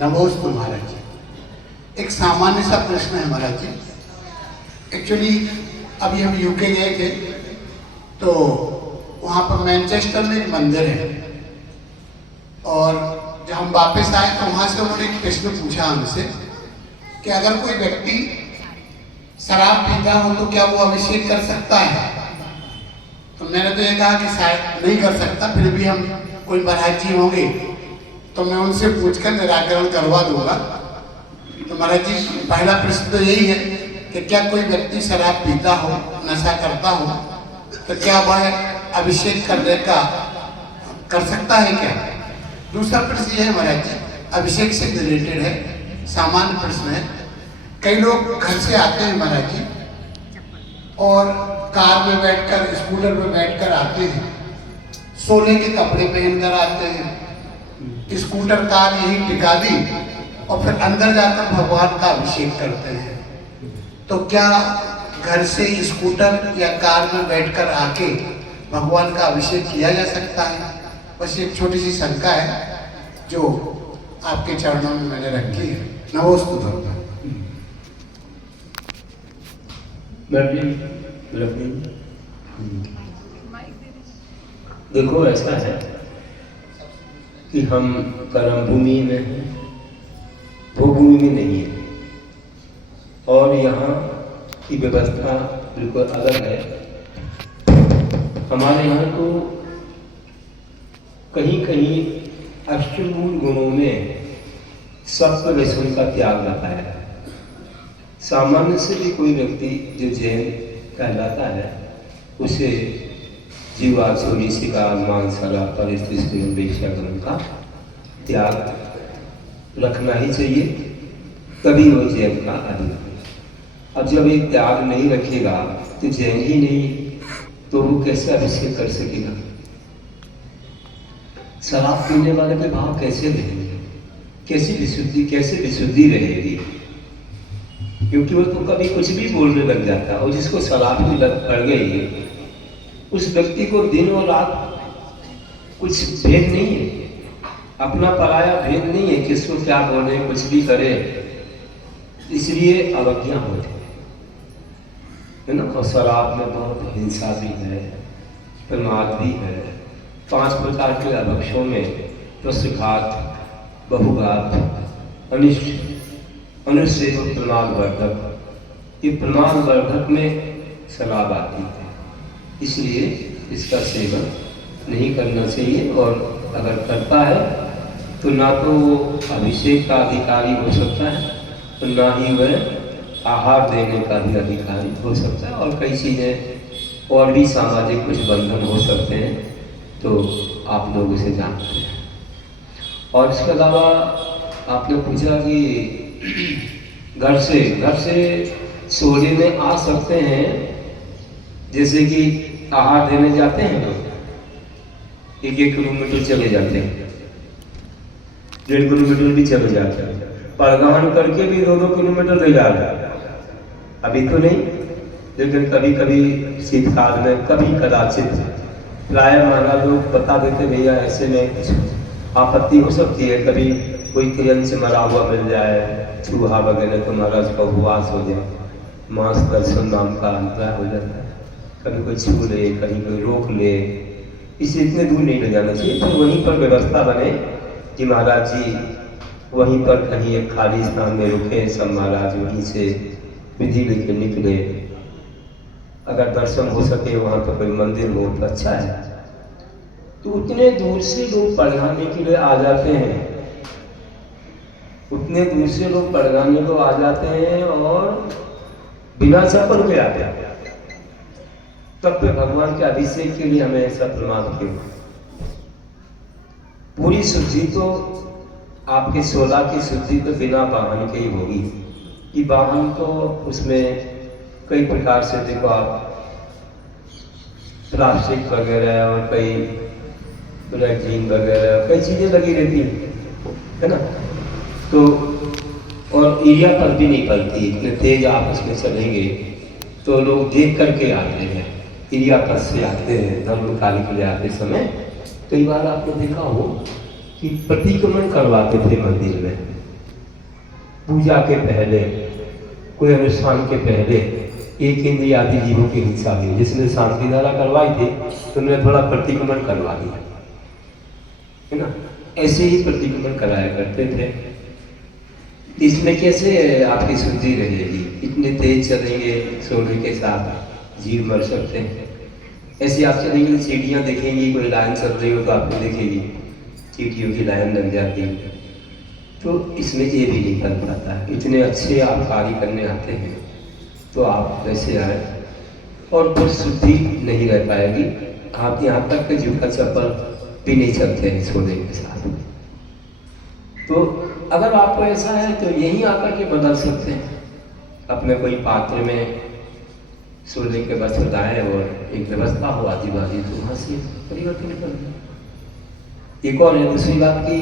नमोस्तु महाराज जी। एक सामान्य सा प्रश्न है महाराज जी। एक्चुअली अभी हम यूके गए थे तो वहाँ पर मैनचेस्टर में एक मंदिर है और जब हम वापस आए तो वहाँ से उन्होंने एक प्रश्न पूछा हमसे कि अगर कोई व्यक्ति शराब पीता हो तो क्या वो अभिषेक कर सकता है। तो मैंने तो ये कहा कि शायद नहीं कर सकता, फिर भी हम कोई महाराज जी होंगे तो मैं उनसे पूछकर निराकरण करवा दूंगा। तो महाराज जी पहला प्रश्न तो यही है कि क्या कोई व्यक्ति शराब पीता हो, नशा करता हो तो क्या वह अभिषेक करने का कर सकता है क्या। दूसरा प्रश्न ये है महाराज जी, अभिषेक से रिलेटेड है, सामान्य प्रश्न है। कई लोग घर से आते हैं महाराज जी और कार में बैठकर, स्कूटर में बैठकर आते हैं, सोने के कपड़े पहनकर आते हैं, स्कूटर कार यही टिका दी और फिर अंदर जाकर भगवान का अभिषेक करते हैं। तो क्या घर से स्कूटर या कार में बैठकर आके भगवान का अभिषेक किया जा सकता है। बस एक छोटी सी शंका है जो आपके चरणों में मैंने रखी है। नमोस्तु। देखो ऐसा है कि हम कर्म भूमि में हैं, भोग भूमि में नहीं है और यहाँ की व्यवस्था बिल्कुल अलग है। हमारे यहाँ तो कहीं कहीं अष्टमूल गुणों में सप्त रसों का त्याग रहता है। सामान्य से भी कोई व्यक्ति जो जैन कहलाता है उसे जीवा, चोरी, शिकार, मांस, शराब, परिस्थिति, वेश्यागमन का त्याग रखना ही चाहिए, तभी वो जैन का अधिकार। अब जब ये त्याग नहीं रखेगा तो जैन ही नहीं तो वो कैसे अभिषेक कर सकेगा। शराब पीने वाले के भाव कैसे रहेंगे, कैसे विशुद्धि रहेगी, क्योंकि वो तो कभी कुछ भी बोलने लग जाता है। और जिसको शराब की लत पड़ गई है उस व्यक्ति को दिन और रात कुछ भेद नहीं है, अपना पराया भेद नहीं है, किसको क्या बोले, कुछ भी करे, इसलिए अवज्ञा होती है ना। और शराब में बहुत हिंसा भी है, प्रमाद भी है। 5 प्रकार के अभक्षों में प्रसघात, बहुघात, अनिष्ट, अनुष्ठेय, प्रमाद वर्धक। ये प्रमाद वर्धक में शराब आती है, इसलिए इसका सेवन नहीं करना चाहिए। और अगर करता है तो ना तो वो अभिषेक का अधिकारी हो सकता है और ना ही वह आहार देने का भी अधिकारी हो सकता है। और कई चीज़ें और भी सामाजिक कुछ बंधन हो सकते हैं तो आप लोग उसे जानते हैं। और इसके अलावा आपने पूछा कि घर से सोने में आ सकते हैं, जैसे कि आहार देने जाते हैं तो 1-1 किलोमीटर चले जाते हैं, 1.5 किलोमीटर भी चले जाते हैं, परिवहन करके भी 2-2 किलोमीटर ले जाते हैं। अभी तो नहीं, लेकिन कभी कभी शीतकाल में, कभी कदाचित प्राय महाराज लोग बता देते भैया ऐसे में कुछ आपत्ति हो सकती है, कभी कोई तिरंग से मरा हुआ मिल जाए, चूहा वगैरह, तो महाराज का उपवास हो जाए, मांस दर्शन नाम का अंतराय हो जाता है। कभी कोई छू ले, कहीं कोई रोक ले, इसे इतने दूर नहीं ले जाना चाहिए। तो वहीं पर व्यवस्था बने कि महाराज जी वहीं पर कहीं एक खाली स्थान में रुके, सब महाराज वहीं से विधि लेके निकले। अगर दर्शन हो सके वहाँ पर कोई मंदिर हो तो अच्छा है। तो उतने दूर से लोग पढ़ाने के लिए आ जाते हैं, उतने दूर से लोग पढ़ाने को आ जाते हैं और बिना चप्पल के आते हैं। तब पे भगवान के अभिषेक के लिए हमें ऐसा प्रमाण क्यों। पूरी शुद्धि तो आपके 16 की शुद्धि तो बिना वाहन के ही होगी। कि वाहन तो उसमें कई प्रकार से, देखो आप प्लास्टिक वगैरह और कई रेजिन वगैरह कई चीजें लगी रहती है ना। तो और एरिया पर भी नहीं पड़ती, इतने तेज आप उसमें चलेंगे तो लोग देख करके आते हैं, एरिया पर से आते हैं, धर्मकाली के लिए आते समय। कई बार आपने देखा हो कि प्रतिक्रमण करवाते थे मंदिर में, पूजा के पहले, कोई अनुष्ठान के पहले एक इंद्रिय आदि जीवों की हिंसा हुई। जिसने शांति धारा करवाई थी तो उन्होंने थोड़ा प्रतिक्रमण करवा दिया, है ना। ऐसे ही प्रतिक्रमण कराया करते थे। इसमें कैसे आपकी शुद्धि रहेगी? इतने तेज चलेंगे सोने के साथ जीव मर सकते हैं। ऐसे आप चलेंगे तो चींटियाँ देखेंगी, कोई लाइन चल रही हो तो आपको देखेगी चींटियों की लाइन लग जाती है। तो इसमें ये भी नहीं कर पाता है। इतने अच्छे आप कार्य करने आते हैं तो आप वैसे आए और कुछ शुद्धि नहीं रह पाएगी। आप यहाँ तक कि जूता चप्पल भी नहीं चलते हैं सोने के साथ। तो अगर आपको ऐसा है तो यहीं आकर के बदल सकते हैं। अपने कोई पात्र में सोने के वस्त्र लाएं और एक व्यवस्था हो आदिवासी तो वहाँ से परिवर्तन कर दें। एक और है दूसरी बात की